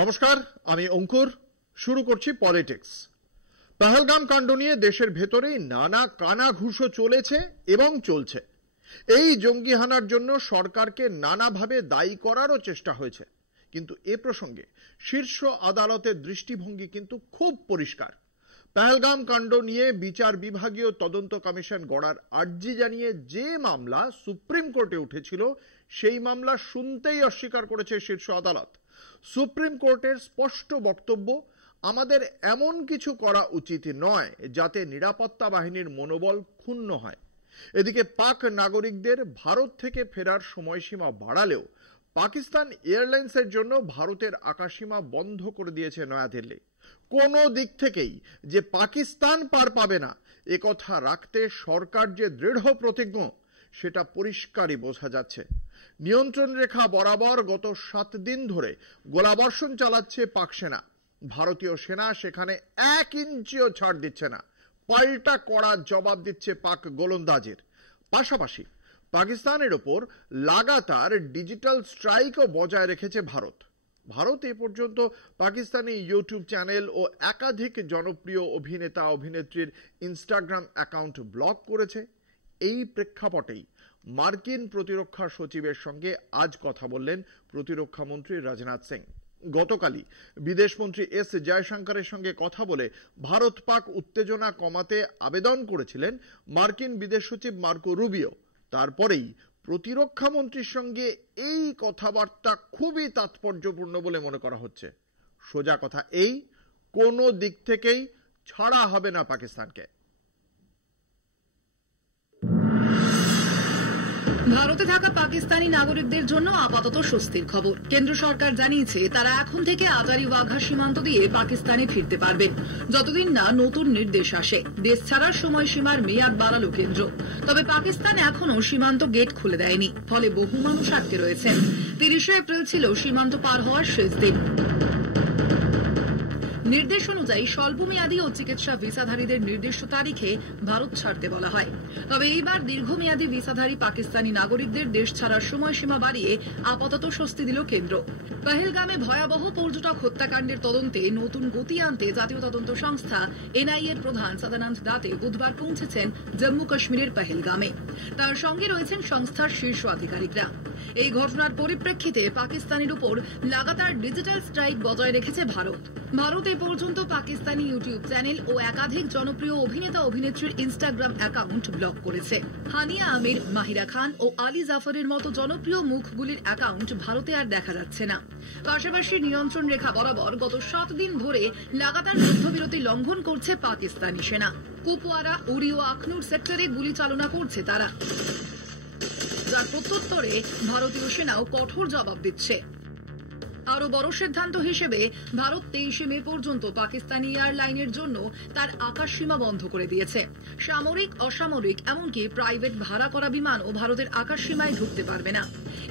নমস্কার, আমি অঙ্কুর। শুরু করছি পলিটিক্স। পহেলগাম কাণ্ড নিয়ে দেশের ভেতরেই নানা কানাঘুষো চলেছে এবং চলছে। এই জঙ্গি হানার জন্য সরকারকে নানাভাবে দায়ী করারও চেষ্টা হয়েছে, কিন্তু এ প্রসঙ্গে শীর্ষ আদালতের দৃষ্টিভঙ্গি কিন্তু খুব পরিষ্কার। পহেলগাম কাণ্ড নিয়ে বিচার বিভাগীয় তদন্ত কমিশন গড়ার আর্জি জানিয়ে যে মামলা সুপ্রিম কোর্টে উঠেছিল, সেই মামলা শুনতেই অস্বীকার করেছে শীর্ষ আদালত। সুপ্রিম কোর্টের স্পষ্ট বক্তব্য, আমাদের এমন কিছু করা উচিত নয় যাতে নিরাপত্তা বাহিনীর মনোবল ক্ষুণ্ণ হয়। এদিকে পাক নাগরিকদের ভারত থেকে ফেরার সময়সীমা বাড়ালেও পাকিস্তান এয়ারলাইন্সের জন্য ভারতের আকাশসীমা বন্ধ করে দিয়েছে নয়াদিল্লি। কোনো দিক থেকেই যে পাকিস্তান পার পাবে না একথা রাখতে সরকার যে দৃঢ় প্রতিজ্ঞ, সেটা পরিষ্কারই বোঝা যাচ্ছে। নিয়ন্ত্রণ রেখা বরাবর গত 7 দিন ধরে গোলাবর্ষণ চালাচ্ছে পাক সেনা। ভারতীয় সেনা সেখানে 1 ইঞ্চিও ছাড় দিচ্ছে না, পাল্টা কড়া জবাব দিচ্ছে পাক গোলন্দাজের। পাশাপাশি পাকিস্তানের ওপর লাগাতার ডিজিটাল স্ট্রাইকও বজায় রেখেছে ভারত। ভারত এ পর্যন্ত পাকিস্তানি ইউটিউব চ্যানেল ও একাধিক জনপ্রিয় অভিনেতা অভিনেত্রীর ইনস্টাগ্রাম অ্যাকাউন্ট ব্লক করেছে। এই প্রেক্ষাপটেই মার্কিন প্রতিরক্ষা সচিবের সঙ্গে আজ কথা বললেন প্রতিরক্ষা মন্ত্রী রাজনাথ সিং। গতকালই বিদেশমন্ত্রী এস জয়শঙ্করের সঙ্গে কথা বলে ভারত পাক উত্তেজনা কমাতে আবেদন করেছিলেন মার্কিন বিদেশ সচিব মার্কো রুবিও। তারপরেই প্রতিরক্ষা মন্ত্রীর সঙ্গে এই কথাবার্তা খুবই তাৎপর্যপূর্ণ বলে মনে করা হচ্ছে। সোজা কথা এই, কোনো দিক থেকেই ছাড়া হবে না পাকিস্তানকে। ভারতে থাকা পাকিস্তানি নাগরিকদের জন্য আপাতত স্বস্তির খবর। কেন্দ্র সরকার জানিয়েছে তারা এখন থেকে আটারি ওয়াঘা সীমান্ত দিয়ে পাকিস্তানে ফিরতে পারবেন, যতদিন না নতুন নির্দেশ আসে। দেশ ছাড়ার সময়সীমার মেয়াদ বাড়ালো কেন্দ্র। তবে পাকিস্তান এখনো সীমান্ত গেট খুলে দেয়নি, ফলে বহু মানুষ আটকে রয়েছেন। 30 এপ্রিল ছিল সীমান্ত পার হওয়ার শেষ দিন। নির্দেশ অনুযায়ী স্বল্পমেয়াদী ও চিকিৎসা ভিসাধারীদের নির্দিষ্ট তারিখে ভারত ছাড়তে বলা হয়। তবে এইবার দীর্ঘমেয়াদী ভিসাধারী পাকিস্তানি নাগরিকদের দেশ ছাড়ার সময়সীমা বাড়িয়ে আপাতত স্বস্তি দিল কেন্দ্র। পহেলগামে ভয়াবহ পর্যটক হত্যাকাণ্ডের তদন্তে নতুন গতি আনতে জাতীয় তদন্ত সংস্থা এনআইএ এর প্রধান সদানন্দ দাতে বুধবার পৌঁছেছেন জম্মু কাশ্মীরের পহেলগামে। তার সঙ্গে রয়েছেন সংস্থার শীর্ষ আধিকারিকরা। এই ঘটনার পরিপ্রেক্ষিতে পাকিস্তানের উপর লাগাতার ডিজিটাল স্ট্রাইক বজায় রেখেছে ভারত। ভারত এ পর্যন্ত পাকিস্তানি ইউটিউব চ্যানেল ও একাধিক জনপ্রিয় অভিনেতা অভিনেত্রীর ইনস্টাগ্রাম অ্যাকাউন্ট ব্লক করেছে। হানিয়া আমির, মাহিরা খান ও আলী জাফরের মতো জনপ্রিয় মুখগুলির অ্যাকাউন্ট ভারতে আর দেখা যাচ্ছে না। পাশাপাশি নিয়ন্ত্রণ রেখা বরাবর গত 7 দিন ধরে লাগাতার যুদ্ধবিরতি লঙ্ঘন করছে পাকিস্তানি সেনা। কুপওয়ারা, উরি ও আখনুর সেক্টরে গুলি চালনা করছে তারা, যার প্রত্যুত্তরে ভারতীয় সেনাও কঠোর জবাব দিচ্ছে। আরো বড় সিদ্ধান্ত হিসেবে ভারত 23 মে পর্যন্ত পাকিস্তানি এয়ারলাইনের জন্য তার আকাশসীমা বন্ধ করে দিয়েছে। সামরিক, অসামরিক এমনকি প্রাইভেট ভাড়া করা বিমানও ভারতের আকাশসীমায় ঢুকতে পারবে না।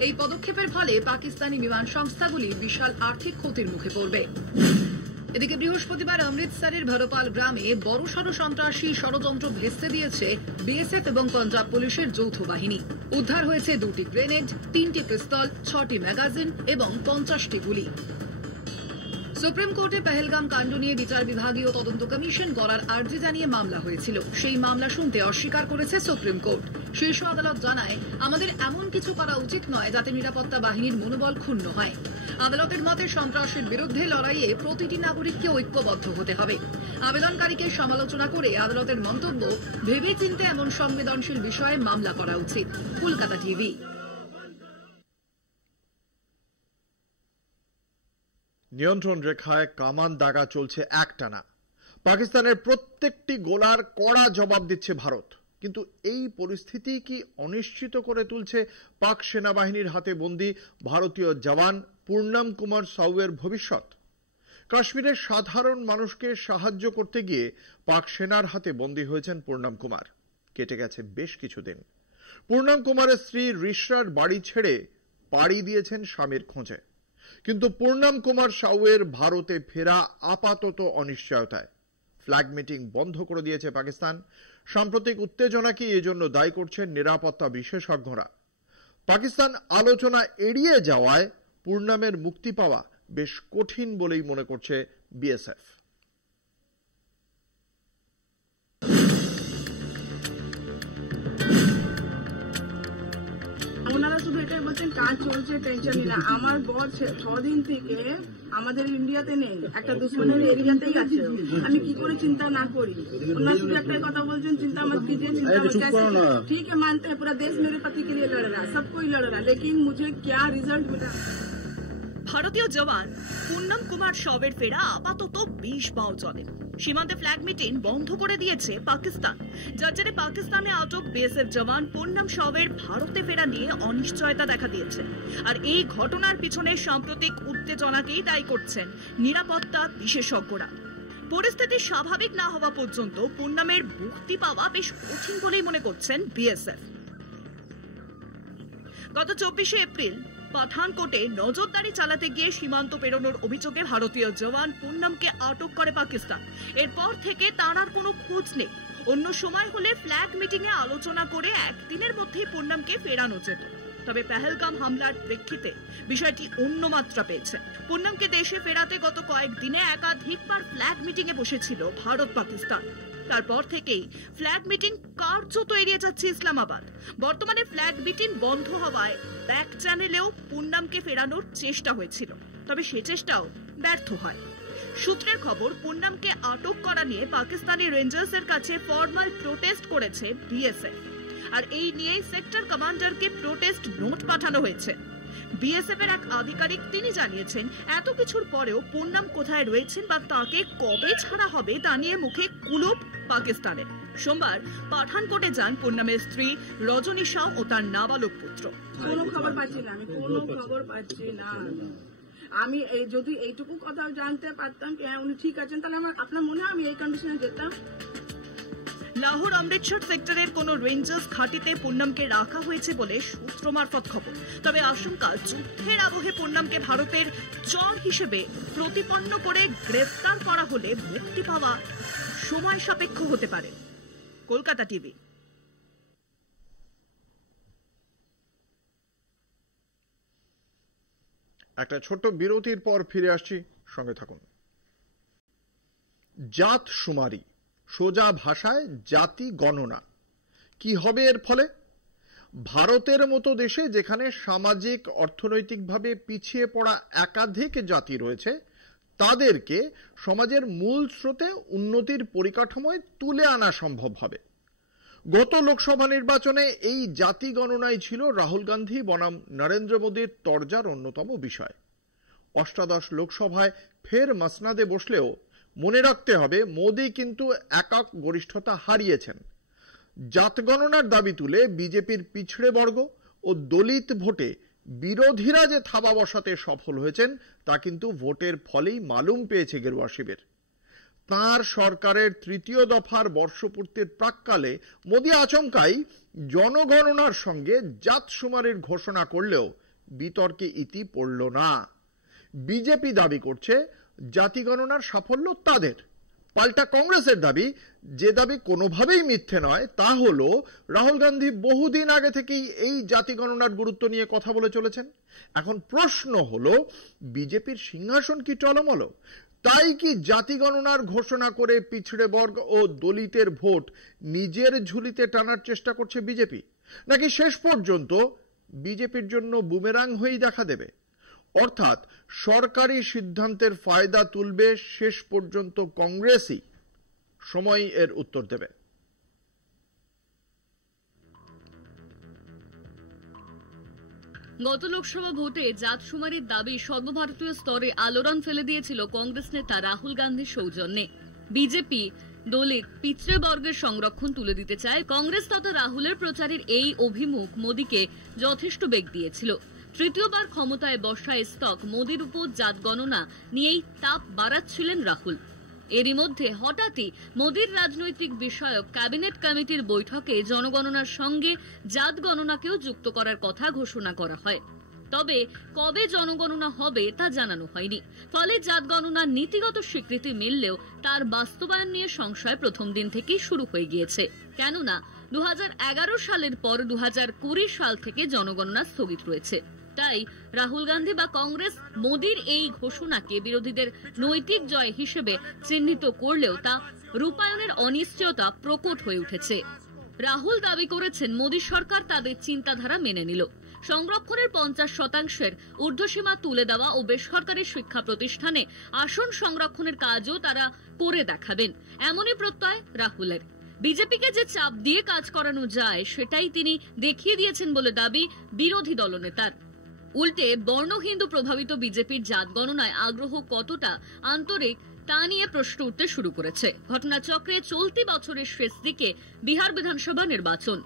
এই পদক্ষেপের ফলে পাকিস্তানি বিমান সংস্থাগুলি বিশাল আর্থিক ক্ষতির মুখে পড়বে। এদিকে বৃহস্পতিবার অমৃতসরের ভরপাল গ্রামে বড়সড় সন্ত্রাসী ষড়যন্ত্র ভেস্তে দিয়েছে বিএসএফ এবং পাঞ্জাব পুলিশের যৌথ বাহিনী। উদ্ধার হয়েছে 2টি গ্রেনেড, 3টি পিস্তল, 6টি ম্যাগাজিন এবং 50টি গুলি। সুপ্রিম কোর্টে পহেলগাম কাণ্ড নিয়ে বিচার বিভাগীয় তদন্ত কমিশন গড়ার আর্জি জানিয়ে মামলা হয়েছিল। সেই মামলা শুনতে অস্বীকার করেছে সুপ্রিম কোর্ট। শীর্ষ আদালত জানায়, আমাদের এমন কিছু করা উচিত নয় যাতে নিরাপত্তা বাহিনীর মনোবল ক্ষুণ্ণ হয়। আদালতের মতে সন্ত্রাসের বিরুদ্ধে লড়াইয়ে প্রতিটি নাগরিককে ঐক্যবদ্ধ হতে হবে। আবেদনকারীকে সমালোচনা করে আদালতের মন্তব্য, ভেবেচিন্তে এমন সংবেদনশীল বিষয়ে মামলা করা উচিত। কলকাতা টিভি। নিয়ন্ত্রণ রেখায় কামান দাগা চলছে একটানা। পাকিস্তানের প্রত্যেকটি গোলার কড়া জবাব দিচ্ছে ভারত। কিন্তু এই পরিস্থিতি কি অনিশ্চিত করে তুলছে পাক সেনাবাহিনীর হাতে বন্দী ভারতীয় জওয়ান পূর্ণাম কুমার সাউয়ের ভবিষ্যৎ? কাশ্মীরের সাধারণ মানুষকে সাহায্য করতে গিয়ে পাক সেনার হাতে বন্দী হয়েছেন পূর্ণাম কুমার। কেটে গেছে বেশ কিছুদিন। পূর্ণাম কুমারের স্ত্রী রিশরার বাড়ি ছেড়ে পাড়ি দিয়েছেন স্বামীর খোঁজে। কিন্তু পূর্ণাম কুমার সাউয়ের ভারতে ফেরা আপাতত অনিশ্চয়তায়। ফ্ল্যাগ মিটিং বন্ধ করে দিয়েছে পাকিস্তান। সাম্প্রতিক উত্তেজনাকে এজন্য দায়ী করছেন নিরাপত্তা বিশেষজ্ঞরা। পাকিস্তান আলোচনা এড়িয়ে যাওয়ায় পূর্ণামের মুক্তি পাওয়া বেশ কঠিন বলেই মনে করছে বিএসএফ। ওনারা শুধু এটাই বলছেন কাজ চলছে, টেনশন নিন না। আমার বর 6 দিন থেকে আমাদের ইন্ডিয়াতে নেই, একটা দুশ্মনের এরিয়াতেই আছে। আমি কি করে চিন্তা না করি? ওনারা শুধু একটাই কথা বলছেন, चिंता मत कीजिए, चिंता मत कीजिए। ठीक है, मानते हैं पूरा देश मेरे पति के लिए लड़ रहा है, सब कोई लड़ रहा है, लेकिन मुझे क्या रिजल्ट मिला? ভারতীয় জওয়ান পুন্নম কুমার শবের ফেরা আপাতত 20 পাও চলে। সীমান্তে ফ্ল্যাগ মিটিং বন্ধ করে দিয়েছে পাকিস্তান, যার জেরে পাকিস্তানে আটক বিএসএফ জওয়ান পুন্নম শবের ভারতে ফেরা নিয়ে অনিশ্চয়তা দেখা দিয়েছে। আর এই ঘটনার পিছনে সাম্প্রতিক উত্তেজনাকেই দায়ী করছেন নিরাপত্তা বিশেষজ্ঞরা। পরিস্থিতি স্বাভাবিক না হওয়া পর্যন্ত পুন্নমের মুক্তি পাওয়া বেশ কঠিন বলেই মনে করছেন বিএসএফ। গত 24শে এপ্রিল পাঠানকোটে নজরদারি চালাতে গিয়ে সীমান্ত পেরোনোর অভিযোগে ভারতীয় জওয়ান পুন্নমকে আটক করে পাকিস্তান। এরপর থেকে তার আর কোনো খোঁজ নেই। অন্য সময় হলে ফ্ল্যাগ মিটিং এ আলোচনা করে একদিনের মধ্যেই পুন্নমকে ফেরানো যেত। তবে পেহেলগাম হামলার প্রেক্ষিতে বিষয়টি অন্য মাত্রা পেয়েছে। পুন্নমকে দেশে ফেরাতে গত কয়েকদিনে একাধিকবার ফ্ল্যাগ মিটিং এ বসেছিল ভারত পাকিস্তান। তারপর থেকেই ফ্ল্যাগ মিটিং কার্যত এড়িয়ে যাচ্ছে ইসলামাবাদ। বর্তমানে ফ্ল্যাগ মিটিং বন্ধ হওয়ায় ব্যাক চ্যানেলেও পুন্নমকে ফেরানোর চেষ্টা হয়েছিল, তবে সে চেষ্টাও ব্যর্থ হয়। সূত্রের খবর, পুন্নমকে আটক করা নিয়ে পাকিস্তানি রেঞ্জার্সের কাছে ফর্মাল প্রোটেস্ট করেছে বিএসএফ, আর এই নিয়েই সেক্টর কমান্ডারকে প্রোটেস্ট নোট পাঠানো হয়েছে। বিএসএফ এর এক আধিকারিক তিনি জানিয়েছেন, এত কিছুর পরেও পুন্নম কোথায় রয়েছেন বা তাকে কবে ছাড়া হবে তা নিয়ে মুখে কুলুপ পাকিস্তানের। সোমবার পাঠানকোটে যান পুন্নমের স্ত্রী রজনী শাহ ও তার নাবালক পুত্র। কোনো খবর পাচ্ছি না, আমি কোনো খবর পাচ্ছি না। আমি যদি এইটুকু কথা জানতে পারতাম যে হ্যাঁ উনি ঠিক আছেন, তাহলে আমার আপনার মনে হয় আমি এই কন্ডিশনে যেতাম? লাহোর অমৃতসর সেক্টরের কোন রেঞ্জার্স ঘাঁটিতে পুন্নমকে রাখা হয়েছে বলে সূত্র মারফত খবর। তবে আশঙ্কা, যুদ্ধের আবহে পুন্নমকে ভারতের চর হিসেবে প্রতিপন্ন করে গ্রেফতার করা হলে মুক্তি পাওয়া সময় সাপেক্ষ হতে পারে। কলকাতা টিভি। একটা ছোট্ট বিরতির পর ফিরে আসছি, সঙ্গে থাকুন। জাত শুমারি, সোজা ভাষায় জাতি গণনা। কি হবে এর ফলে? ভারতের মতো দেশে যেখানে সামাজিক অর্থনৈতিকভাবে পিছিয়ে পড়া একাধিক জাতি রয়েছে, তাদেরকে সমাজের মূল স্রোতে উন্নতির পরিকাঠামোয় তুলে আনা সম্ভব হবে। গত লোকসভা নির্বাচনে এই জাতি গণনাই ছিল রাহুল গান্ধী বনাম নরেন্দ্র মোদীর তরজার অন্যতম বিষয়। অষ্টাদশ লোকসভায় ফের মসনাদে বসলেও মনে রাখতে হবে, মোদী কিন্তু একক গরিষ্ঠতা হারিয়েছেন। জাত গণনার দাবি তুলে বিজেপির পিছড়ে বর্গ ও দলিত ভোটে বিরোধীরা যে থাবা বসাতে সফল হয়েছেন তা কিন্তু ভোটের ফলেই মালুম পেয়েছে গেরুয়া শিবির। তাঁর সরকারের তৃতীয় দফার বর্ষপূর্তির প্রাক্কালে মোদী আচমকাই জনগণনার সঙ্গে জাত শুমারির ঘোষণা করলেও বিতর্কে ইতি পড়ল না। বিজেপি দাবি করছে জাতি গণনার সাফল্য তাদের। পাল্টা কংগ্রেসের দাবি, যে দাবি কোনোভাবেই মিথ্যে নয়, তা হলো রাহুল গান্ধী বহুদিন আগে থেকেই এই জাতি গণনার গুরুত্ব নিয়ে কথা বলে চলেছেন। এখন প্রশ্ন হলো, বিজেপির সিংহাসন কি টলমল? তাই কি জাতি গণনার ঘোষণা করে পিছড়ে বর্গ ও দলিতের ভোট নিজের ঝুলিতে টানার চেষ্টা করছে বিজেপি, নাকি শেষ পর্যন্ত বিজেপির জন্য বুমেরাং হয়েই দেখা দেবে? অর্থাৎ সরকারি সিদ্ধান্তের ফায়দা তুলবে শেষ পর্যন্ত কংগ্রেসই? সময় এর উত্তর দেবে। গত লোকসভা ভোটে জাত শুমারির দাবি সর্বভারতীয় স্তরে আলোড়ন ফেলে দিয়েছিল কংগ্রেস নেতা রাহুল গান্ধীর সৌজন্যে। বিজেপি দলিত পিছড়ে বর্গের সংরক্ষণ তুলে দিতে চায়। কংগ্রেস তথা রাহুলের প্রচারের এই অভিমুখ মোদীকে যথেষ্ট বেগ দিয়েছিল। তৃতীয়বার ক্ষমতায় বসা স্তক মোদীর উপর জাত গণনা নিয়েই তাপ বাড়াচ্ছিলেন রাহুল। এরই মধ্যে হঠাৎই মোদীর রাজনৈতিক বিষয়ক ক্যাবিনেট কমিটির বৈঠকে জনগণনার সঙ্গে জাত গণনাকেও যুক্ত করার কথা ঘোষণা করা হয়। তবে কবে জনগণনা হবে তা জানানো হয়নি। ফলে জাত গণনার নীতিগত স্বীকৃতি মিললেও তার বাস্তবায়ন নিয়ে সংশয় প্রথম দিন থেকেই শুরু হয়ে গিয়েছে। কেননা 2011 সালের পর 2020 সাল থেকে জনগণনা স্থগিত রয়েছে। তাই রাহুল গান্ধী বা কংগ্রেস মোদির এই ঘোষণাকে বিরোধীদের নৈতিক জয় হিসেবে চিহ্নিত করলেও তা রূপায়ণের অনিশ্চয়তা প্রকট হয়ে উঠেছে। রাহুল দাবি করেছেন মোদী সরকার তাদের চিন্তাধারা মেনে নিল, সংরক্ষণের 50% ঊর্ধ্বসীমা তুলে দেওয়া ও বেসরকারি শিক্ষা প্রতিষ্ঠানে আসন সংরক্ষণের কাজও তারা করে দেখাবেন, এমনই প্রত্যয় রাহুলের। বিজেপিকে যে চাপ দিয়ে কাজ করানো যায় সেটাই তিনি দেখিয়ে দিয়েছেন বলে দাবি বিরোধী দলনেতার। উল্টে বর্ণ হিন্দু প্রভাবিত বিজেপির জাত গণনায় আগ্রহ কতটা আন্তরিক তা নিয়ে প্রশ্ন উঠতে শুরু করেছে। ঘটনাচক্রে চলতি বছরের শেষ দিকে বিহার বিধানসভা নির্বাচন,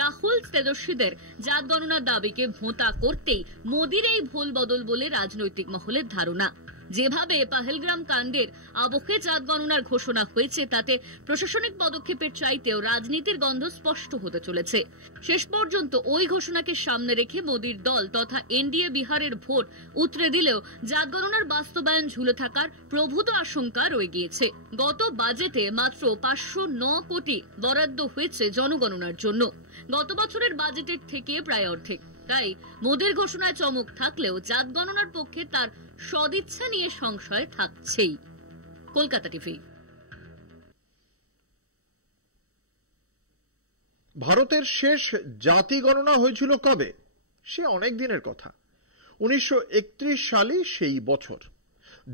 রাহুল তেজস্বীদের জাত গণনার দাবিকে ভোঁতা করতেই মোদির এই ভুল বদল বলে রাজনৈতিক মহলের ধারণা। যেভাবে পাহেলগ্রাম কাণ্ডের আবহে জাত গণনার ঘোষণা হয়েছে তাতে প্রশাসনিক পদক্ষেপের চাইতেও রাজনীতির গন্ধ স্পষ্ট হতে চলেছে। শেষ পর্যন্ত ওই ঘোষণাকে সামনে রেখে মোদির দল তথা এনডিএ বিহারের ভোট উতরে দিলেও জাত গণনার বাস্তবায়ন ঝুলে থাকার প্রভূত আশঙ্কা রয়ে গিয়েছে। গত বাজেটে মাত্র 509 কোটি বরাদ্দ হয়েছে জনগণনার জন্য, গত বছরের বাজেটের থেকে প্রায় অর্ধেক। তাই মোদির ঘোষণায় চমক থাকলেও জাত গণনার পক্ষে তার সদিচ্ছা নিয়ে সংশয় থাকছেই। কলকাতা টিভি। ভারতের শেষ জাতি গণনা হয়েছিল কবে? সে অনেক দিনের কথা। 1931 সালই সেই বছর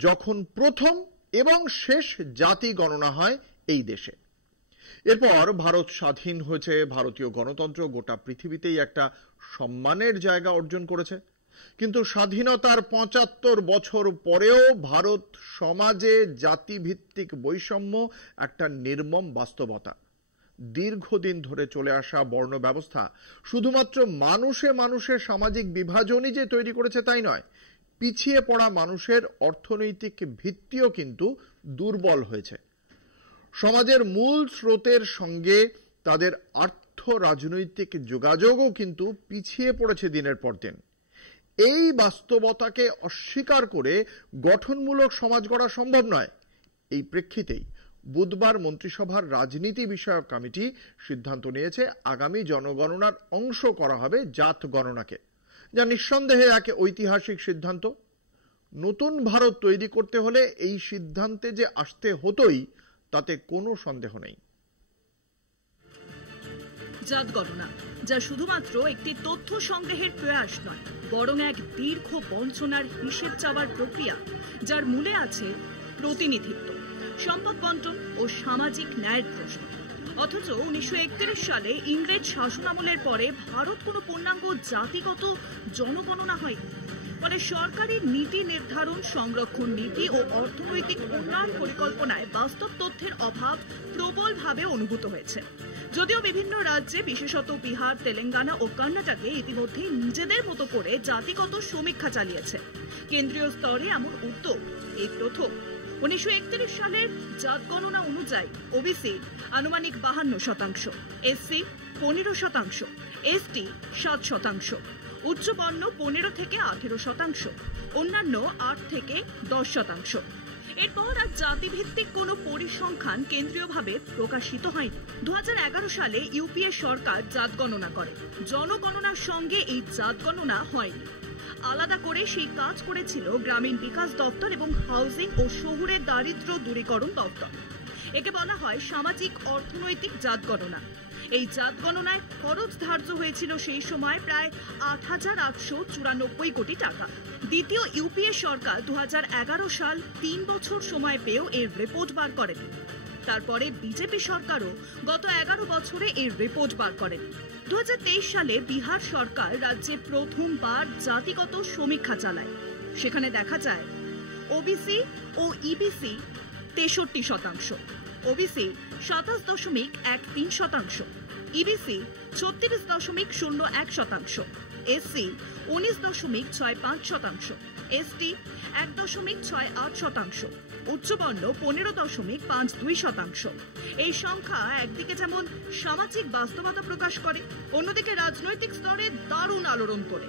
যখন প্রথম এবং শেষ জাতি গণনা হয় এই দেশে। এরপর ভারত স্বাধীন হয়েছে, ভারতীয় গণতন্ত্র গোটা পৃথিবীতেই একটা সম্মানের জায়গা অর্জন করেছে। কিন্তু স্বাধীনতার 75 বছর পরেও ভারত সমাজে জাতিভিত্তিক বৈষম্য একটা নির্মম বাস্তবতা। দীর্ঘদিন ধরে চলে আসা বর্ণ ব্যবস্থা শুধুমাত্র মানুষে মানুষের সামাজিক বিভাজনই যে তৈরি করেছে তাই নয়, পিছিয়ে পড়া মানুষের অর্থনৈতিক ভিত্তিও কিন্তু দুর্বল হয়েছে। সমাজের মূল স্রোতের সঙ্গে তাদের আর্থ রাজনৈতিক যোগাযোগও কিন্তু পিছিয়ে পড়েছে দিনের পর দিন। এই বাস্তবতাকে অস্বীকার করে গঠনমূলক সমাজ গড়া সম্ভব নয়। এই প্রেক্ষিতেই বুধবার মন্ত্রিসভার রাজনীতি বিষয়ক কমিটি সিদ্ধান্ত নিয়েছে আগামী জনগণনার অংশ করা হবে জাত গণনাকে, যা নিঃসন্দেহে এক ঐতিহাসিক সিদ্ধান্ত। নতুন ভারত তৈরি করতে হলে এই সিদ্ধান্তে যে আসতে হতোই তাতে কোনো সন্দেহ নেই। জাত গণনা যা শুধুমাত্র একটি তথ্য সংগ্রহের প্রয়াস নয়, বরং এক দীর্ঘ বঞ্চনার হিসেব চাওয়ার প্রক্রিয়া, যার মূলে আছে প্রতিনিধিত্ব, সম্পদ বন্টন ও সামাজিক ন্যায়ের প্রশ্ন। অথচ 1931 সালে ইংরেজ শাসনামলের পরে ভারত কোনো পূর্ণাঙ্গ জাতিগত জনগণনা হয়নি। ফলে সরকারি নীতি নির্ধারণ, সংরক্ষণ নীতি ও অর্থনৈতিক উন্নয়ন পরিকল্পনায় বাস্তব তথ্যের অভাব প্রবলভাবে অনুভূত হয়েছে। যদিও বিভিন্ন রাজ্যে, বিশেষত বিহার, তেলেঙ্গানা ও কর্ণাটকে ইতিমধ্যে নিজেদের মতো করে জাতিগত সমীক্ষা চালিয়েছে, কেন্দ্রীয় স্তরে এমন উদ্যোগ এই প্রথম। 1931 সালের জাত গণনা অনুযায়ী ওবিসি আনুমানিক 52%, এসসি 15%, এসটি 7%, উচ্চবর্ণ 15 থেকে 18%, অন্যান্য 8 থেকে 10%। এরপর আর জাতিভিত্তিক কোনো পরিসংখ্যান কেন্দ্রীয়ভাবে প্রকাশিত হয়নি। 2011 সালে ইউপিএ সরকার জাত গণনা করে। জনগণনার সঙ্গে এই জাত গণনা হয়নি। আলাদা করে সেই কাজ করেছিল গ্রামীণ বিকাশ দপ্তর এবং হাউজিং ও শহুরে দারিদ্র দূরীকরণ দপ্তর। একে বলা হয় সামাজিক অর্থনৈতিক জাত গণনা। এই জাত গণনার খরচ ধার্য হয়েছিল সেই সময় প্রায় 8,894 কোটি টাকা। দ্বিতীয় ইউপিএ সরকার 2011 সাল 3 বছর সময় পেয়েও এর রিপোর্ট বার করেনি। তারপরে বিজেপি সরকারও গত 11 বছরে এর রিপোর্ট বার করেনি। 2023 সালে বিহার সরকার রাজ্যে প্রথমবার জাতিগত সমীক্ষা চালায়। সেখানে দেখা যায় ওবিসি ও EBC 63%, OBC 27.13%, EBC 36.01%, SC 19.65%, ST 1.68%, উচ্চবর্ণ 15.52%। এই সংখ্যা একদিকে যেমন সামাজিক বাস্তবতা প্রকাশ করে, অন্যদিকে রাজনৈতিক স্তরে দারুণ আলোড়ন তোলে।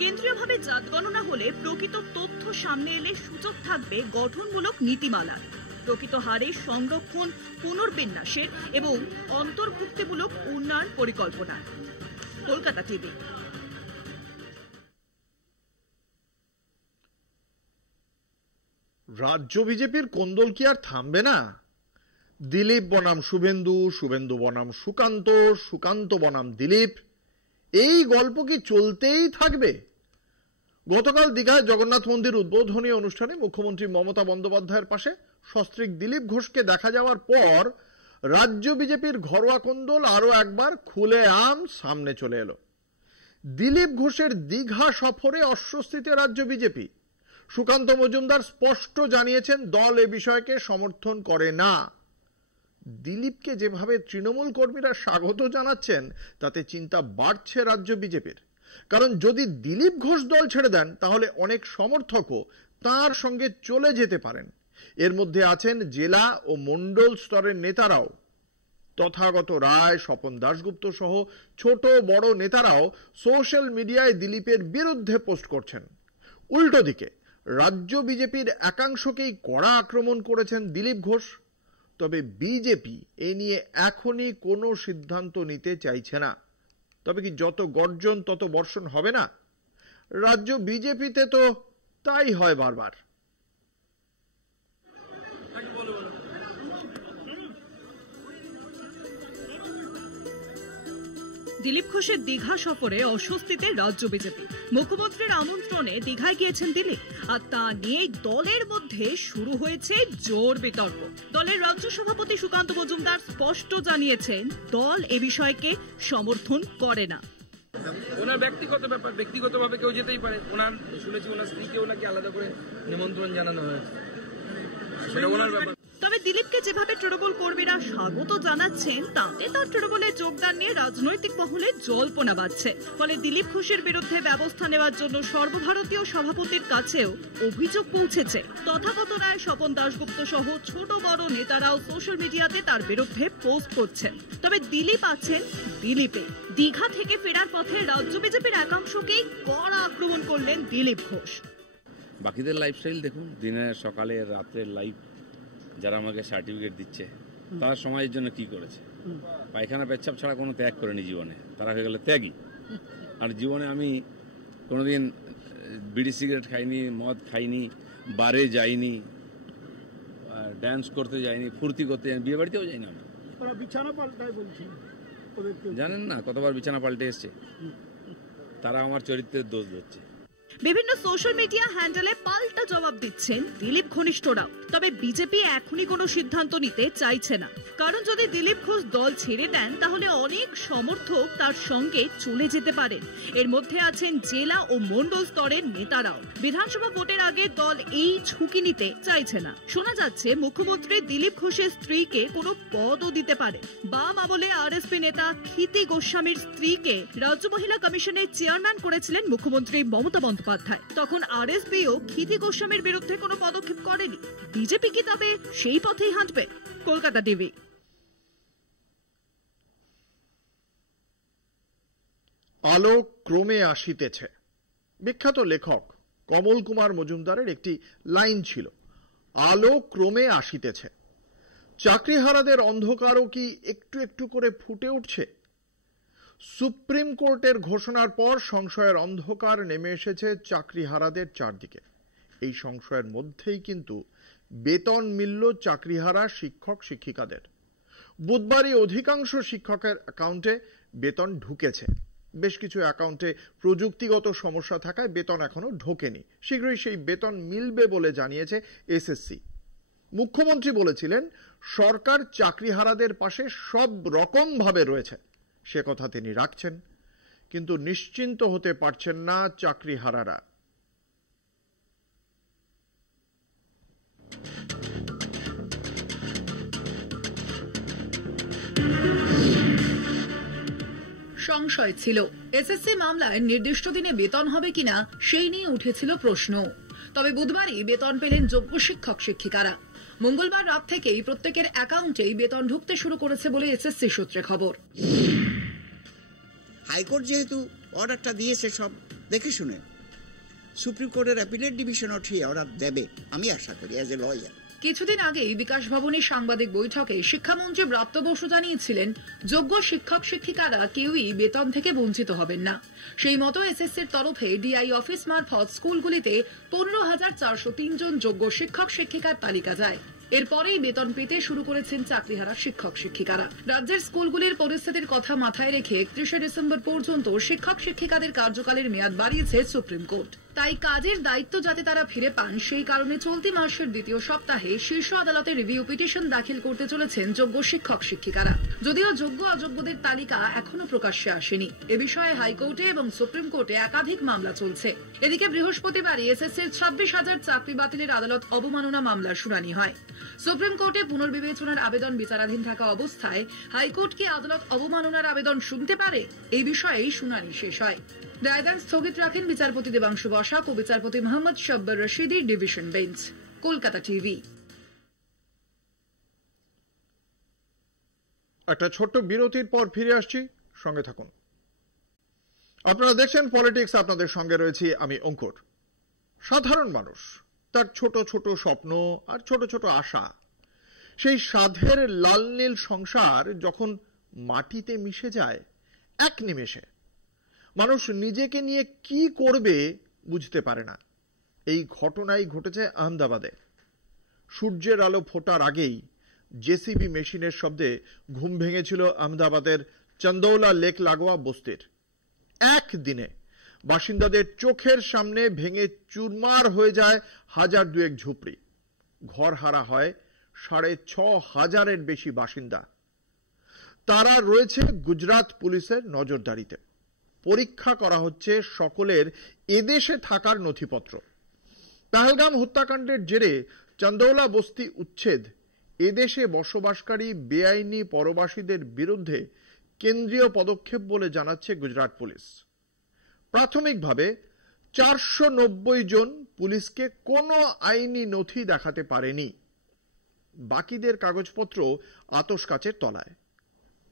কেন্দ্রীয়ভাবে জাত গণনা হলে প্রকৃত তথ্য সামনে এলে সুযোগ থাকবে গঠনমূলক নীতিমালার, প্রকৃত হারে সংরক্ষণ, পুনর্বিন্যাসের এবং অন্তর্ভুক্তিমূলক উন্নয়ন পরিকল্পনা। কলকাতা টিভি। রাজ্য বিজেপির কোন্দল কি আর থামবে না? দিলীপ বনাম শুভেন্দু, শুভেন্দু বনাম সুকান্ত, সুকান্ত বনাম দিলীপ, এই গল্প কি চলতেই থাকবে? গতকাল দীঘায় জগন্নাথ মন্দির উদ্বোধনী অনুষ্ঠানে মুখ্যমন্ত্রী মমতা বন্দ্যোপাধ্যায়ের পাশে সস্ত্রীক দিলীপ ঘোষকে দেখা যাওয়ার পর রাজ্য বিজেপির ঘরোয়া কোন্দল আরো একবার খুলেআম সামনে চলে এলো। দিলীপ ঘোষের দীঘা সফরে অস্বস্তিতে রাজ্য বিজেপি। সুকান্ত মজুমদার স্পষ্ট জানিয়েছেন দল এ বিষয়কে সমর্থন করে না। দিলীপকে যেভাবে তৃণমূল কর্মীরা স্বাগত জানাচ্ছেন তাতে চিন্তা বাড়ছে রাজ্য বিজেপির। কারণ যদি দিলীপ ঘোষ দল ছেড়ে দেন তাহলে অনেক সমর্থকও তার সঙ্গে চলে যেতে পারেন। এর মধ্যে আছেন জেলা ও মণ্ডল স্তরের নেতারাও। তথাগত রায়, স্বপন দাশগুপ্ত সহ ছোট বড় নেতারাও সোশ্যাল মিডিয়ায় দিলীপের বিরুদ্ধে পোস্ট করছেন। উল্টো দিকে রাজ্য বিজেপির একাংশকেই কড়া আক্রমণ করেছেন দিলীপ ঘোষ। তবে বিজেপি এ নিয়ে এখনই কোনো সিদ্ধান্ত নিতে চাইছে না। তবে কি যত গর্জন তত বর্ষণ হবে না? রাজ্য বিজেপিতে তো তাই হয় বারবার। দিলীপ ঘোষের দীঘা সফরে অস্বস্তিতে রাজ্য বিজেপি। মুখ্যমন্ত্রীর আমন্ত্রণে দীঘায় গিয়েছেন দিলীপ, আর তা নিয়েই দলের মধ্যে শুরু হয়েছে জোর বিতর্ক। দলের রাজ্য সভাপতি সুকান্ত মজুমদার স্পষ্ট জানিয়েছেন দল এ বিষয়কে সমর্থন করে না। ওনার ব্যক্তিগত ব্যাপার, ব্যক্তিগতভাবে কেউ যেতেই পারে। ওনার শুনেছি ওনার স্ত্রীকেও নাকি আলাদা করে নিমন্ত্রণ জানানো হয়েছে, সেটা ওনার ব্যাপার। তবে দিলীপকে যেভাবে তৃণমূল কর্মীরা স্বাগত জানাচ্ছেন তাতে তার তৃণমূলে যোগদান নিয়ে রাজনৈতিক মহলে জল্পনা বাজছে। ফলে দিলীপ ঘোষের বিরুদ্ধে ব্যবস্থা নেওয়ার জন্য সর্বভারতীয় সভাপতির কাছেও অভিযোগ পৌঁছেছে। তথাগত রায়, স্বপন দাশগুপ্ত সহ ছোট বড় নেতারাও সোশ্যাল মিডিয়াতে তার বিরুদ্ধে পোস্ট করছেন। তবে দিলীপ আছেন দিলীপে। দীঘা থেকে ফেরার পথে রাজ্য বিজেপির একাংশকেই কড়া আক্রমণ করলেন দিলীপ ঘোষ। বাকিদের লাইফস্টাইল দেখুন, দিনের সকালে রাত্রের লাইফ। যারা আমাকে সার্টিফিকেট দিচ্ছে তারা সমাজের জন্য কি করেছে? পায়খানা পেচ্ছাপ ছাড়া কোনো ত্যাগ করেনি জীবনে। তারা হয়ে গেল ত্যাগী। আর জীবনে আমি কোনোদিন বিড়ি সিগারেট খাইনি, মদ খাইনি, বারে যাইনি, ড্যান্স করতে যাইনি, ফুর্তি করতে যাইনি, বিয়ে বাড়িতেও যাইনি। আমি বিছানা পাল্টায় বলছি, জানেন না কতবার বিছানা পাল্টে এসছে। তারা আমার চরিত্রের দোষ ধরছে। বিভিন্ন সোশ্যাল মিডিয়া হ্যান্ডেলে পাল্টা জবাব দিচ্ছেন দিলীপ ঘনিষ্ঠরাও। তবে বিজেপি এখনই কোনো সিদ্ধান্ত নিতে চাইছে না। কারণ যদি দিলীপ ঘোষ দল ছেড়ে দেন তাহলে অনেক সমর্থক তার সঙ্গে চলে যেতে পারেন। এর মধ্যে আছেন জেলা ও মণ্ডল স্তরের নেতারাও। বিধানসভা ভোটের আগে দল এই ঝুঁকি নিতে চাইছে না। শোনা যাচ্ছে মুখ্যমন্ত্রী দিলীপ ঘোষের স্ত্রীকে কোনো পদও দিতে পারে। বাম আমলে আরএসপি নেতা ক্ষিতি গোস্বামীর স্ত্রীকে রাজ্য মহিলা কমিশনের চেয়ারম্যান করেছিলেন মুখ্যমন্ত্রী মমতা বন্দ্যোপাধ্যায়। তখন আরএসপিও ক্ষিতি গোস্বামীর বিরুদ্ধে কোনো পদক্ষেপ করেনি। বিজেপি কি তবে সেই পথেই হাঁটবে? কলকাতা টিভি। আলো ক্রমে আসিতেছে। বিখ্যাত লেখক কমল কুমার মজুমদারের একটি লাইন ছিল, আলো ক্রমে আসিতেছে। চাকরিহারাদের অন্ধকারও কি একটু একটু করে ফুটে উঠছে? সুপ্রিম কোর্টের ঘোষণার পর সংশয়ের অন্ধকার নেমে এসেছে চাকরিহারাদের চারদিকে। এই সংশয়ের মধ্যেই কিন্তু বেতন মিলল চাকরিহারা শিক্ষক শিক্ষিকাদের। বুধবারই অধিকাংশ শিক্ষকের অ্যাকাউন্টে বেতন ঢুকেছে। বেশ কিছু অ্যাকাউন্টে প্রযুক্তিগত সমস্যা থাকায় বেতন এখনো ঢোকেনি। শীঘ্রই সেই বেতন মিলবে বলে জানিয়েছে এসএসসি। মুখ্যমন্ত্রী বলেছিলেন সরকার চাকরিহারাদের পাশে সব রকম ভাবে রয়েছে, সে কথা তিনি রাখছেন। কিন্তু নিশ্চিন্ত হতে পারছেন না চাকরিহারারা। সংশয় ছিল এসএসসি মামলায় নির্দিষ্ট দিনে বেতন হবে কিনা সেই নিয়ে উঠেছিল প্রশ্ন। তবে বুধবারই বেতন পেলেন যোগ্য শিক্ষক শিক্ষিকারা। মঙ্গলবার রাত থেকেই প্রত্যেকের অ্যাকাউন্টেই বেতন ঢুকতে শুরু করেছে বলে এসএসসি সূত্রে খবর। হাইকোর্ট যেহেতু অর্ডারটা দিয়েছে সব দেখে শুনে, সুপ্রিম কোর্টের অ্যাপিলেট ডিভিশন উঠিয়ে অর্ডার দেবে আমি আশা করি অ্যাজ এ লয়ার। কিছুদিন আগেই বিকাশ ভবনে সাংবাদিক বৈঠকে শিক্ষামন্ত্রী ব্রাত্য বসু জানিয়েছিলেন, যোগ্য শিক্ষক শিক্ষিকারা কেউই বেতন থেকে বঞ্চিত হবেন না। সেই মতো এসএসসির তরফে ডিআই অফিস মারফত স্কুলগুলিতে 15,403 জন যোগ্য শিক্ষক শিক্ষিকার তালিকা যায়। এরপরেই বেতন পেতে শুরু করেছেন চাকরিহারা শিক্ষক শিক্ষিকারা। রাজ্যের স্কুলগুলির পরিস্থিতির কথা মাথায় রেখে 31শে ডিসেম্বর পর্যন্ত শিক্ষক শিক্ষিকাদের কার্যকালের মেয়াদ বাড়িয়েছে সুপ্রিম কোর্ট। তাই কাজের দায়িত্ব যাতে তারা ফিরে পান, সেই কারণে চলতি মাসের দ্বিতীয় সপ্তাহে শীর্ষ আদালতে রিভিউ পিটিশন দাখিল করতে চলেছেন যোগ্য শিক্ষক শিক্ষিকারা। যদিও যোগ্য অযোগ্যদের তালিকা এখনো প্রকাশ্যে আসেনি। এ বিষয়ে হাইকোর্টে এবং সুপ্রিম কোর্টে একাধিক মামলা চলছে। এদিকে বৃহস্পতিবারই এসএসসির 26,000 চাকরি বাতিলের আদালত অবমাননা মামলার শুনানি হয়। সুপ্রিম কোর্টে পুনর্বিবেচনার আবেদন বিচারাধীন থাকা অবস্থায় হাইকোর্ট কি আদালত অবমাননার আবেদন শুনতে পারে, এই বিষয়েই শুনানি শেষ হয়। রায়দান স্থগিত রাখেন বিচারপতি দেবাংশু বসাক ও বিচারপতি মোহাম্মদ শব্বর রশিদির ডিভিশন বেঞ্চ। কলকাতা টিভি। একটা ছোট্ট বিরতির পর ফিরে আসছি, সঙ্গে থাকুন। আপনারা দেখছেন পলিটিক্স, আপনাদের সঙ্গে রয়েছি আমি অঙ্কুর। সাধারণ মানুষ তার ছোট ছোট স্বপ্ন আর ছোট ছোট আশা, সেই সাধের লাল নীল সংসার যখন মাটিতে মিশে যায়, এক নিমেষে মানুষ নিজেকে নিয়ে কি করবে বুঝতে পারে না। এই ঘটনাই ঘটেছে আহমেদাবাদে। সূর্যের আলো ফোটার আগেই জেসিবি মেশিনের শব্দে ঘুম ভেঙেছিল আহমেদাবাদের চন্দৌলা লেক লাগোয়া বস্তির। একদিনে বাসিন্দাদের চোখের সামনে ভেঙে চুরমার হয়ে যায় 1,002 ঝুপড়ি। ঘর হারা হয় 6,500-এর বেশি বাসিন্দা। তারা রয়েছে গুজরাট পুলিশের নজরদারিতে। পরীক্ষা করা হচ্ছে সকলের এদেশে থাকার নথিপত্র। পহেলগাম হত্যাকাণ্ডের জেরে চন্দৌলা বস্তি উচ্ছেদ, এদেশে বসবাসকারী বেআইনি পরবাসীদের বিরুদ্ধে কেন্দ্রীয় পদক্ষেপ বলে জানাচ্ছে গুজরাট পুলিশ। প্রাথমিকভাবে 490 জন পুলিশকে কোনো আইনি নথি দেখাতে পারেনি। বাকিদের কাগজপত্র আতশ কাচের তলায়।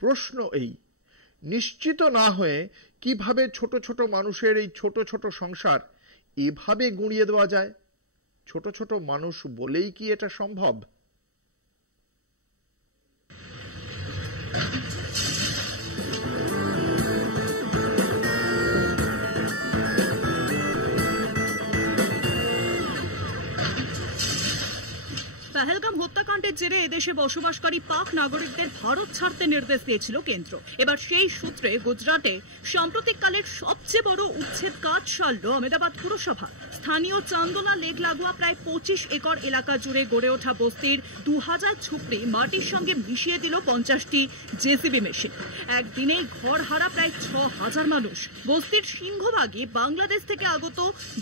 প্রশ্ন এই, নিশ্চিত না হয়ে কিভাবে ছোট ছোট মানুষের এই ছোট ছোট সংসার এভাবে গুঁড়িয়ে দেওয়া যায়? ছোট ছোট মানুষ বলেই কি এটা সম্ভব? পহেলগাম হত্যাকাণ্ডের জেরে এদেশে বসবাসকারী পাক নাগরিকদের ভারত ছাড়তে নির্দেশ দিয়েছিল কেন্দ্র। এবার সেই সূত্রে গুজরাটে সাম্প্রতিককালের সবচেয়ে বড় উচ্ছেদ কাজ সারল আহমেদাবাদ পুরসভা। স্থানীয় চান্দোলা লেক লাগোয়া প্রায় 25 একর এলাকা জুড়ে গড়ে ওঠা বস্তির 2000 ঝুপড়ি মাটির সঙ্গে মিশিয়ে দিল 50টি জেসিবি মেশিন। একদিনেই ঘর হারা প্রায় 6,000 মানুষ। বস্তির সিংহভাগই বাংলাদেশ থেকে আগত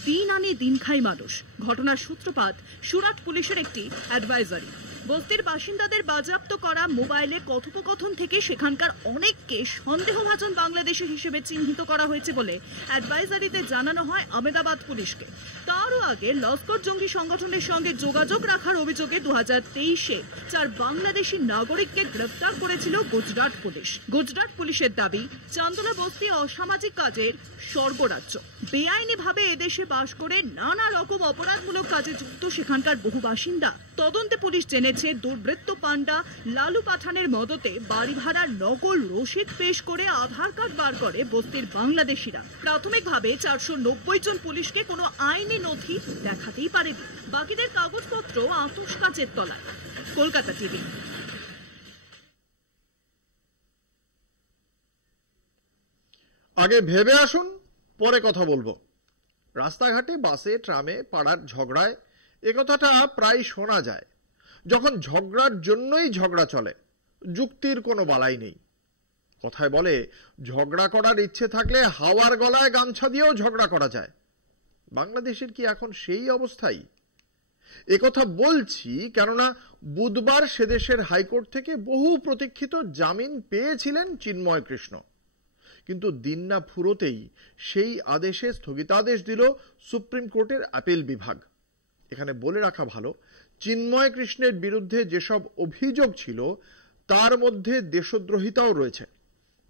দিন আনি দিন খাই মানুষ। ঘটনার সূত্রপাত সুরাট পুলিশের একটি অ্যাডভাইজারি। বস্তির বাসিন্দাদের বাজেয়াপ্ত করা মোবাইলে কথোপকথন থেকে সেখানকার অনেককে সন্দেহভাজন বাংলাদেশি হিসেবে চিহ্নিত করা হয়েছে বলে অ্যাডভাইজারিতে জানানো হয় আহমেদাবাদ পুলিশকে। তারও আগে লস্কর জঙ্গি সংগঠনের সঙ্গে যোগাযোগ রাখার অভিযোগে 2023-এ 4 বাংলাদেশি নাগরিককে গ্রেফতার করেছিল গুজরাট পুলিশ। গুজরাট পুলিশের দাবি, চান্দোলা বস্তি অসামাজিক কাজের স্বর্গরাজ্য। বেআইনিভাবে এদেশে বাস করে নানা রকম অপরাধমূলক কাজে যুক্ত সেখানকার বহু বাসিন্দা। তদন্তে পুলিশ জেনেছে দুর্বৃত্ত পান্ডা লালু পাঠানের মদতে বাড়ি ভাড়ার নকল রসিদ পেশ করে আধার কার্ড বার করে বস্তির বাংলাদেশিরা। প্রাথমিকভাবে 490 জন পুলিশকে কোনো আইনি নথি দেখাতেই পারেনি। বাকিদের কাগজপত্র আতশ কাচের তলায়। কলকাতা টিভি। আগে ভেবে আসুন, পরে কথা বলবো। রাস্তাঘাটে, বাসে, ট্রামে পাড়ার ঝগড়ায় একথাটা প্রায় শোনা যায়। যখন ঝগড়ার জন্যই ঝগড়া চলে, যুক্তির কোনো বালাই নেই। কথায় বলে, ঝগড়া করার ইচ্ছে থাকলে হাওয়ার গলায় গামছা দিয়েও ঝগড়া করা যায়। বাংলাদেশের কি এখন সেই অবস্থাই? একথা বলছি কেননা বুধবার সেদেশের হাইকোর্ট থেকে বহু প্রতীক্ষিত জামিন পেয়েছিলেন চিন্ময় কৃষ্ণ। কিন্তু দিন না ফুরোতেই সেই আদেশে স্থগিতাদেশ দিল সুপ্রিম কোর্টের আপিল বিভাগ। এখানে বলে রাখা ভালো, চিন্ময় কৃষ্ণের বিরুদ্ধে যেসব অভিযোগ ছিল তার মধ্যে দেশদ্রোহিতাও রয়েছে।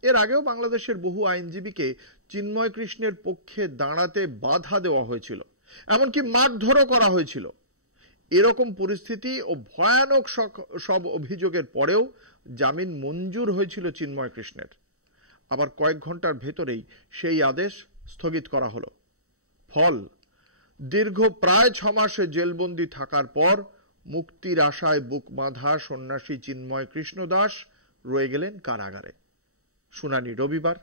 এর আগেও বাংলাদেশের বহু আইনজীবীকে চিন্ময় কৃষ্ণের পক্ষে দাঁড়াতে বাধা দেওয়া হয়েছিল, এমনকি মারধরও করা হয়েছিল। এরকম পরিস্থিতি ও ভয়ানক সব অভিযোগের পরেও জামিন মঞ্জুর হয়েছিল চিন্ময় কৃষ্ণের। আবার কয়েক ঘন্টার ভেতরেই সেই আদেশ স্থগিত করা হলো। ফল, দীর্ঘ প্রায় 6 মাসে জেলবন্দি থাকার পর মুক্তির আশায় বুক বাঁধা সন্ন্যাসী চিন্ময় কৃষ্ণ দাস রয়ে গেলেন কারাগারে। শুনানি রবিবার।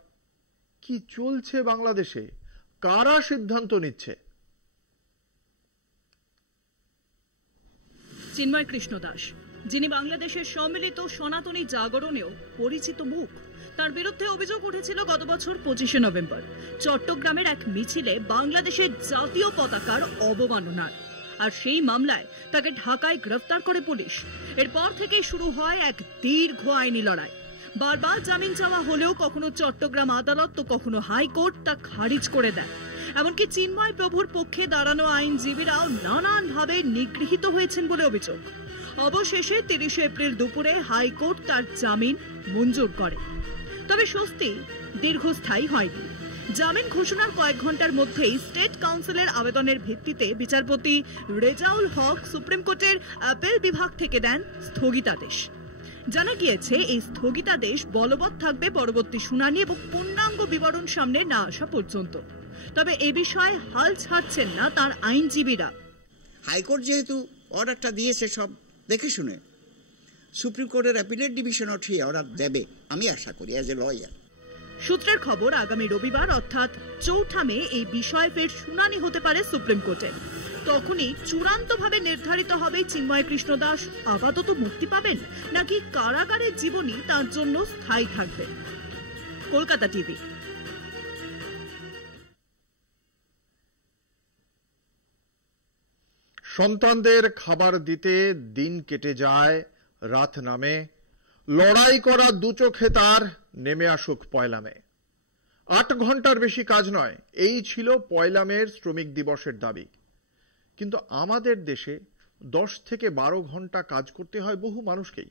কি চলছে বাংলাদেশে? কারা সিদ্ধান্ত নিচ্ছে? চিন্ময় কৃষ্ণ দাস, যিনি বাংলাদেশের সম্মিলিত সনাতনী জাগরণেও পরিচিত মুখ, তার বিরুদ্ধে অভিযোগ উঠেছিল গত বছর 25শে নভেম্বর চট্টগ্রামের এক মিছিলে বাংলাদেশের জাতীয় পতাকার অবমাননার। আর সেই মামলায় তাকে ঢাকায় গ্রেফতার করে পুলিশ। এরপর থেকেই শুরু হয় এক দীর্ঘ আইনি লড়াই। বারবার জামিন চাওয়া হলেও কখনো চট্টগ্রাম আদালত তো কখনো হাইকোর্ট তা খারিজ করে দেয়। এমনকি চিন্ময় প্রভুর পক্ষে দাঁড়ানো আইনজীবীরাও নানানভাবে নিগৃহীত হয়েছেন বলে অভিযোগ। অবশেষে 30শে এপ্রিল দুপুরে হাইকোর্ট তার জামিন মঞ্জুর করে। তবে স্বস্তি দীর্ঘস্থায়ী হয়নি। জামিন ঘোষণার কয়েক ঘন্টার মধ্যেই স্টেট কাউন্সিলের আবেদনের ভিত্তিতে বিচারপতি রেজাউল হক সুপ্রিম কোর্টের আপিল বিভাগ থেকে দেন স্থগিতাদেশ। জানা গিয়েছে এই স্থগিতাদেশ বলবৎ থাকবে পরবর্তী শুনানি এবং পূর্ণাঙ্গ বিবরণ সামনে না আসা পর্যন্ত। তবে এ বিষয়ে হাল ছাড়ছেন না তার আইনজীবীরা। হাইকোর্ট যেহেতু অর্ডারটা দিয়েছে সব দেখে শুনে, সুপ্রিম কোর্টের অ্যাপিলেট ডিভিশনও ঠিক অর্ডার দেবে আমি আশা করি অ্যাজ এ লয়ার। সূত্রের খবর, আগামী রবিবার অর্থাৎ 4 মে এই বিষয়ে ফের শুনানি হতে পারে সুপ্রিম কোর্টে। তখনই চূড়ান্তভাবে নির্ধারিত হবে চিন্ময় কৃষ্ণ দাস আপাতত মুক্তি পাবেন নাকি কারাগারের জীবনই তার জন্য স্থায়ী থাকবে। কলকাতা টিভি। সন্তানদের খাবার দিতে দিন কেটে যায়, রাত নামে, লড়াই করা দু চোখে তার নেমে আসুক 1 মে। 8 ঘন্টার বেশি কাজ নয়, এই ছিল 1 মের শ্রমিক দিবসের দাবি। কিন্তু আমাদের দেশে 10 থেকে 12 ঘন্টা কাজ করতে হয় বহু মানুষকেই।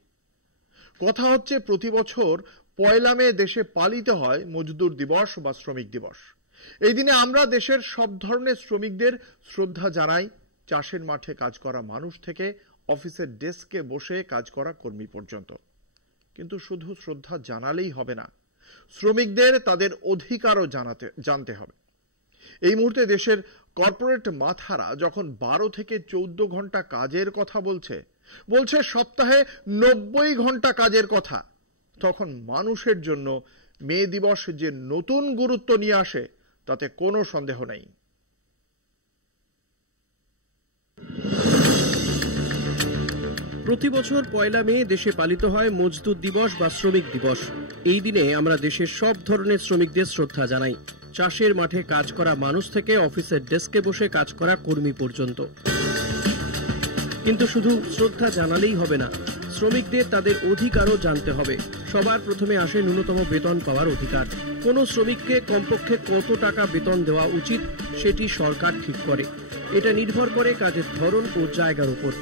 কথা হচ্ছে প্রতি বছর 1 মে দেশে পালিত হয় মজদুর দিবস বা শ্রমিক দিবস। এই দিনে আমরা দেশের সব ধরনের শ্রমিকদের শ্রদ্ধা জানাই, চাষের মাঠে কাজ করা মানুষ থেকে অফিসের ডেস্কে বসে কাজ করা কর্মী পর্যন্ত। কিন্তু শুধু শ্রদ্ধা জানালেই হবে না, শ্রমিকদের তাদের অধিকারও জানতে হবে। এই মুহূর্তে দেশের কর্পোরেট মাথারা যখন 12 থেকে 14 ঘন্টা কাজের কথা বলছে সপ্তাহে 90 ঘন্টা কাজের কথা, তখন মানুষের জন্য মে দিবস যে নতুন গুরুত্ব নিয়ে আসে তাতে কোনো সন্দেহ নেই। প্রতি বছর 1 মে দেশে পালিত হয় মজদুর দিবস বা শ্রমিক দিবস। এই দিনে আমরা দেশের সব ধরনের শ্রমিকদের শ্রদ্ধা জানাই, চাষের মাঠে কাজ করা মানুষ থেকে অফিসের ডেস্কে বসে কাজ করা কর্মী পর্যন্ত। কিন্তু শুধু শ্রদ্ধা জানালেই হবে না, শ্রমিকদের তাদের অধিকারও জানতে হবে। সবার প্রথমে আসে ন্যূনতম বেতন পাওয়ার অধিকার। কোনো শ্রমিককে কমপক্ষে কত টাকা বেতন দেওয়া উচিত সেটি সরকার ঠিক করে। এটা নির্ভর করে কাজের ধরন ও জায়গার উপর।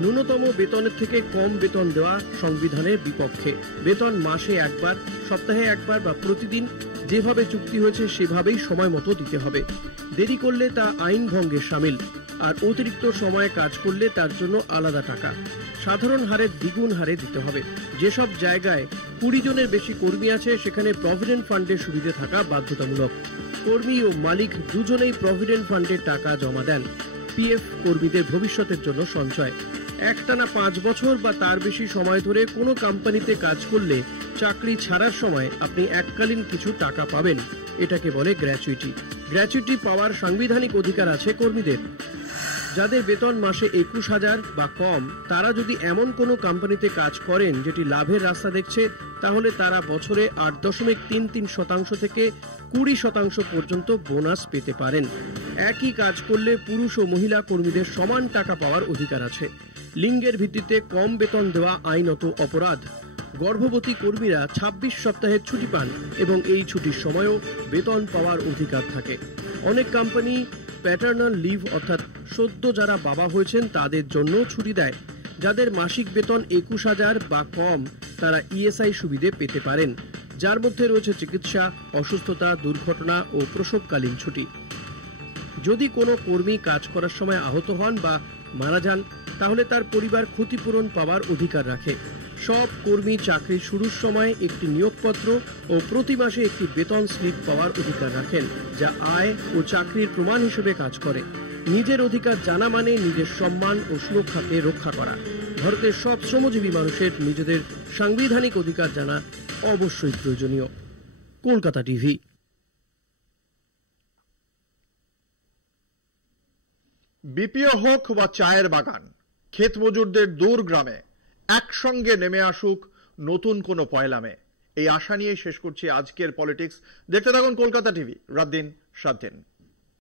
ন্যূনতম বেতনের থেকে কম বেতন দেওয়া সংবিধানের বিপক্ষে। বেতন মাসে একবার, সপ্তাহে একবার বা প্রতিদিন যেভাবে চুক্তি হয়েছে সেভাবেই সময় মতো দিতে হবে। দেরি করলে তা আইন ভঙ্গের শামিল। আর অতিরিক্ত সময়ে কাজ করলে তার জন্য আলাদা টাকা, সাধারণ হারের দ্বিগুণ হারে দিতে হবে। যেসব জায়গায় 20 জনের বেশি কর্মী আছে সেখানে প্রভিডেন্ট ফান্ডের সুবিধা থাকা বাধ্যতামূলক। কর্মী ও মালিক দুজনেই প্রভিডেন্ট ফান্ডের টাকা জমা দেন। পিএফ কর্মীদের ভবিষ্যতের জন্য সঞ্চয়। একটানা 5 বছর বা তার বেশি সময় ধরে কোনো কোম্পানিতে কাজ করলে চাকরি ছাড়ার সময় আপনি এককালীন কিছু টাকা পাবেন। এটাকে বলে গ্র্যাচুইটি। গ্র্যাচুইটি পাওয়ার সাংবিধানিক অধিকার আছে কর্মীদের। যাদের বেতন মাসে 21,000 বা কম, তারা যদি এমন কোনো কোম্পানিতে কাজ করেন যেটি লাভের রাস্তা দেখছে, তাহলে তারা বছরে 8.33% থেকে 20% পর্যন্ত বোনাস পেতে পারেন। একই কাজ করলে পুরুষ ও মহিলা কর্মীদের সমান টাকা পাওয়ার অধিকার আছে। লিঙ্গের ভিত্তিতে কম বেতন দেওয়া আইনত অপরাধ। গর্ভবতী কর্মীরা 26 সপ্তাহের ছুটি পান এবং এই ছুটির সময়ও বেতন পাওয়ার অধিকার থাকে। অনেক কোম্পানি প্যাটার্নাল লিভ অর্থাৎ সদ্য যারা বাবা হয়েছেন তাদের জন্য ছুটি দেয়। যাদের মাসিক বেতন 21,000 বা কম, তারা ইএসআই সুবিধে পেতে পারেন, যার মধ্যে রয়েছে চিকিৎসা, অসুস্থতা, দুর্ঘটনা ও প্রসবকালীন ছুটি। যদি কোনো কর্মী কাজ করার সময় আহত হন বা মারা যান, তাহলে তার পরিবার ক্ষতিপূরণ পাওয়ার অধিকার রাখে। সব কর্মী চাকরি শুরুর সময় একটি নিয়োগপত্র ও প্রতি মাসে একটি বেতন স্লিপ পাওয়ার অধিকার রাখেন, যা আয় ও চাকরির প্রমাণ হিসেবে কাজ করে। নিজের অধিকার জানা মানে নিজের সম্মান ও সুরক্ষাকে রক্ষা করা। ভারতের সব শ্রমজীবী মানুষের নিজেদের সাংবিধানিক অধিকার জানা অবশ্যই প্রয়োজনীয়। কলকাতা টিভি। বিপিও হোক বা চায়ের বাগান, ক্ষেত মজুরদের দূর গ্রামে একসঙ্গে নেমে আসুক নতুন কোনো পয়লা মে, এই আশা নিয়ে শেষ করছি আজকের পলিটিক্স। দেখতে থাকুন কলকাতা টিভি, রাত দিন 7 দিন।